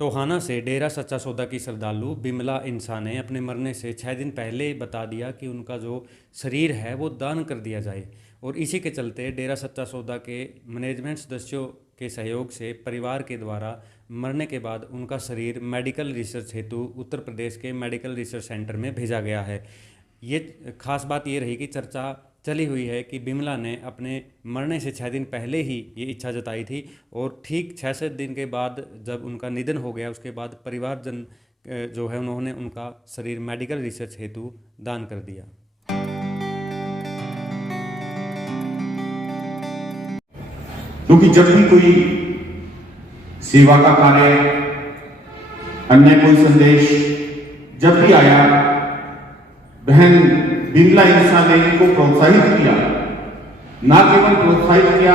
टोहाना से डेरा सच्चा सौदा की श्रद्धालु बिमला इंसा ने अपने मरने से 6 दिन पहले बता दिया कि उनका जो शरीर है वो दान कर दिया जाए। और इसी के चलते डेरा सच्चा सौदा के मैनेजमेंट सदस्यों के सहयोग से परिवार के द्वारा मरने के बाद उनका शरीर मेडिकल रिसर्च हेतु उत्तर प्रदेश के मेडिकल रिसर्च सेंटर में भेजा गया है। ये खास बात ये रही कि चर्चा चली हुई है कि बिमला ने अपने मरने से 6 दिन पहले ही ये इच्छा जताई थी और ठीक 6-7 दिन के बाद जब उनका निधन हो गया उसके बाद परिवारजन जो है उन्होंने उनका शरीर मेडिकल रिसर्च हेतु दान कर दिया। क्योंकि जब भी कोई सेवा का कार्य, अन्य कोई संदेश जब भी आया, बहन बिमला इंसा ने इनको प्रोत्साहित किया। ना केवल प्रोत्साहित किया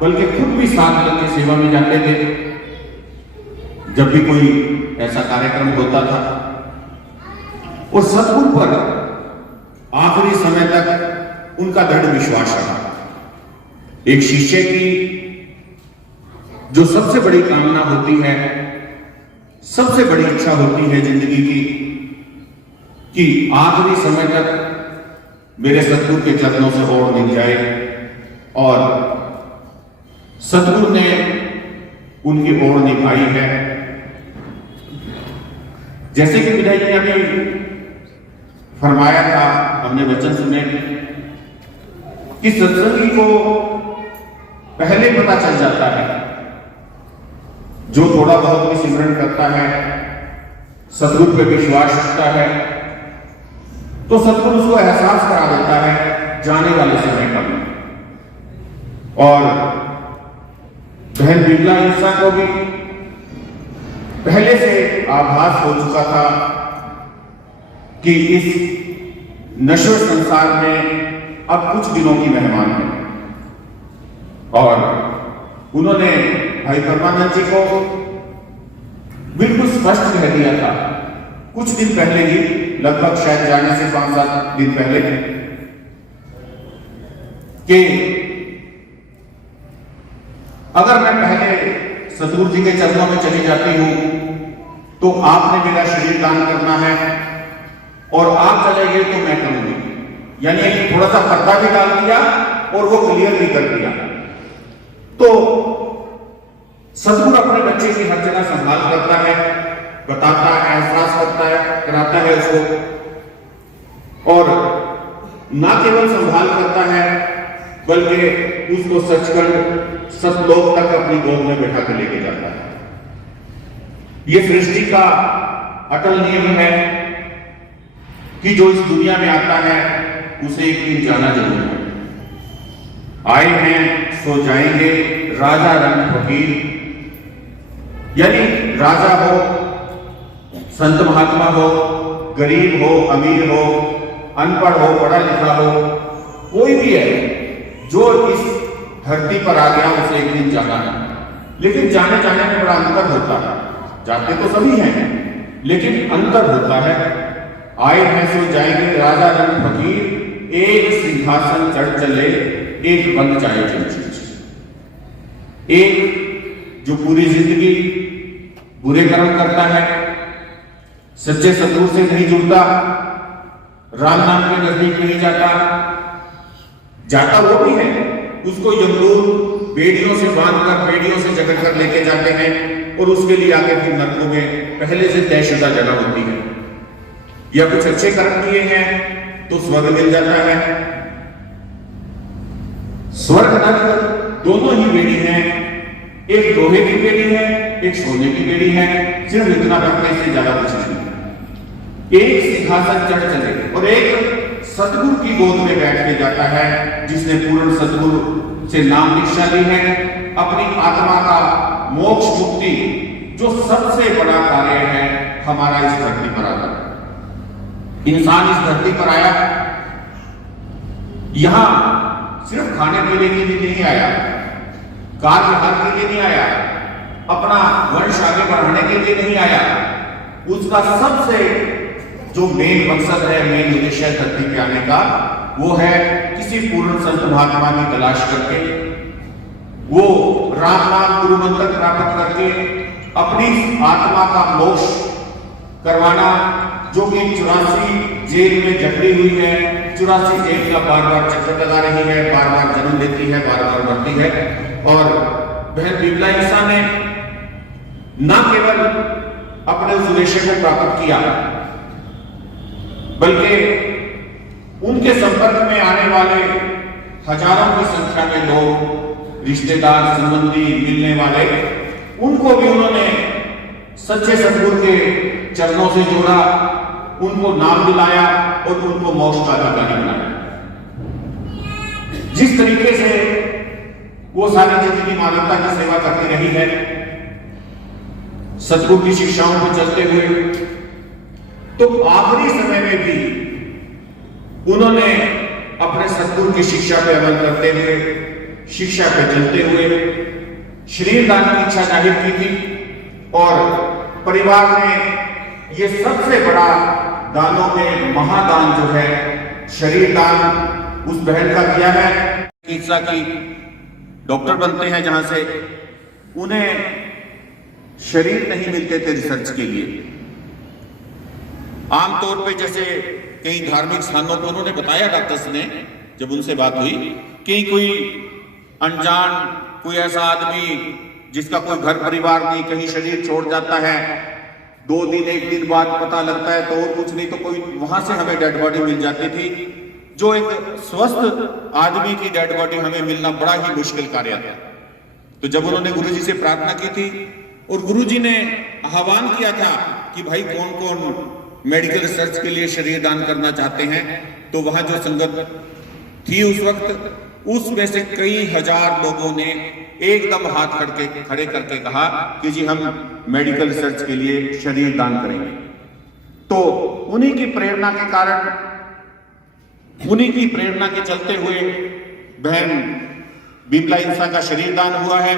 बल्कि खुद भी साथ लेकर सेवा में जाते थे। जब भी कोई ऐसा कार्यक्रम होता था और सतगुरु पर आखिरी समय तक उनका दृढ़ विश्वास रहा। एक शिष्य की जो सबसे बड़ी कामना होती है, सबसे बड़ी इच्छा होती है जिंदगी की, कि आखिरी समय तक मेरे सतगुरु के चरणों से ओढ़ मिल जाए। और सतगुरु ने उनकी ओढ़ निभाई है। जैसे कि विनय जी ने अभी फरमाया था, हमने वचन सुने कि सत्संगी को पहले पता चल जाता है। जो थोड़ा बहुत भी सिमरन करता है, सतगुरु पे विश्वास रखता है, तो सतगुरु उसको एहसास करा देता है जाने वाले समय का भी। और बहन बिमला इंसा को भी पहले से आभास हो चुका था कि इस नश्वर संसार में अब कुछ दिनों की मेहमान है। और उन्होंने भाई परमानंद जी को बिल्कुल स्पष्ट कह दिया था कुछ दिन पहले ही, लगभग शायद जाने से 5-7 दिन पहले, कि अगर मैं पहले सतगुरु जी के चरणों में चली जाती हूं तो आपने मेरा शरीर दान करना है, और आप चले गए तो मैं करूंगी। यानी थोड़ा सा पर्दा भी डाल दिया और वो क्लियर भी कर दिया। तो सतगुरु अपने बच्चे की हर जगह संभाल करता है, बताता है, एहसास करता है, कराता है उसको। और ना केवल संभाल करता है बल्कि उसको सचखंड सतलोक तक अपनी गोद में बैठा कर लेके जाता है। यह सृष्टि का अटल नियम है कि जो इस दुनिया में आता है उसे एक दिन जाना जरूर है। आए हैं सो जाएंगे, राजा रंग फकीर। यानी राजा हो, संत महात्मा हो, गरीब हो, अमीर हो, अनपढ़ हो, पढ़ा लिखा हो, कोई भी है जो इस धरती पर आ गया उसे एक दिन जाना है। लेकिन जाने जाने में बड़ा अंतर होता है। जाते तो सभी हैं लेकिन अंतर होता है। आए हैं सो जाएंगे, राजा रंग फकीर। एक सिंहासन चढ़ चले, एक बन जाए चीज। एक जो पूरी जिंदगी बुरे कर्म करता है, सच्चे सतगुरु से नहीं जुड़ता, राम नाम के नजदीक नहीं जाता वो भी है। उसको यमदूत बेड़ियों से बांधकर, बेड़ियों से जकड़ कर लेके जाते हैं और उसके लिए आके फिर नरकों में पहले से तयशुदा जगह होती है। या कुछ अच्छे कर्म किए हैं तो स्वर्ग मिल जाता है। स्वर्ग नरक दोनों ही बेड़ी हैं। एक लोहे की बेड़ी है, एक सोने की बेड़ी है। सिर्फ इतना फर्क, इससे ज्यादा कुछ नहीं। एक सिंहासन चढ़ चले और एक सतगुरु की गोद में बैठ के जाता है जिसने पूर्ण सतगुरु से नाम दीक्षा ली है। अपनी आत्मा का मोक्ष मुक्ति जो सबसे बड़ा कार्य है हमारा इस धरती पर आना। इंसान इस धरती पर आया, यहां सिर्फ खाने पीने के लिए नहीं आया, कार्य के लिए नहीं आया, अपना वंश आगे बढ़ाने के लिए नहीं आया। उसका सबसे जो मेन मकसद है, मेन उद्देश्य है धरती पे आने का, वो है किसी पूर्ण संत महात्मा की तलाश करके, वो राम नाम गुरु मंत्र प्राप्त करके अपनी आत्मा का मोक्ष करवाना, जो कि 84 जेल में जकड़ी हुई है, 84 जेल का बार बार चक्कर लगा रही है, बार बार जन्म लेती है, बार बार बढ़ती है। और बहन बिमला इंसा ने न केवल अपने उस उद्देश्य को प्राप्त किया, बल्कि उनके संपर्क में आने वाले हजारों की संख्या में लोग, रिश्तेदार, संबंधी, मिलने वाले, उनको भी उन्होंने सच्चे सद्गुरु के चरणों से जोड़ा, उनको नाम दिलाया और उनको मोक्ष का अधिकारी बनाया। जिस तरीके से वो सारी जिंदगी मानवता की सेवा करती रही है, सद्गुरु की शिक्षाओं पर चलते हुए, तो आखिरी समय में भी उन्होंने अपने सद्गुरु की शिक्षा पे अमल करते हुए, शिक्षा पे चलते हुए शरीर दान की इच्छा जाहिर की थी। और परिवार ने ये सबसे बड़ा दानों में महादान जो है शरीर दान उस बहन का किया है। चिकित्सा की डॉक्टर बनते हैं, जहां से उन्हें शरीर नहीं मिलते थे रिसर्च के लिए। आमतौर पे जैसे कई धार्मिक स्थानों पर उन्होंने बताया, डॉक्टर्स ने जब उनसे बात हुई कि कोई अनजान, कोई ऐसा आदमी जिसका कोई घर परिवार नहीं, कहीं शरीर छोड़ जाता है, 2 दिन 1 दिन बाद पता लगता है तो और कुछ नहीं तो कोई वहां से हमें डेड बॉडी मिल जाती थी। जो एक स्वस्थ आदमी की डेड बॉडी हमें मिलना बड़ा ही मुश्किल कार्य था। तो जब उन्होंने गुरुजी से प्रार्थना की थी और गुरुजी ने आह्वान किया था कि भाई कौन कौन मेडिकल रिसर्च के लिए शरीर दान करना चाहते हैं, तो वहां जो संगत थी उस वक्त, उसमें से कई हजार लोगों ने एकदम हाथ खड़े करके कहा कि जी हम मेडिकल रिसर्च के लिए शरीर दान करेंगे। तो उन्हीं की प्रेरणा के कारण, उन्हीं की प्रेरणा के चलते हुए बहन बिमला इंसा का शरीर दान हुआ है।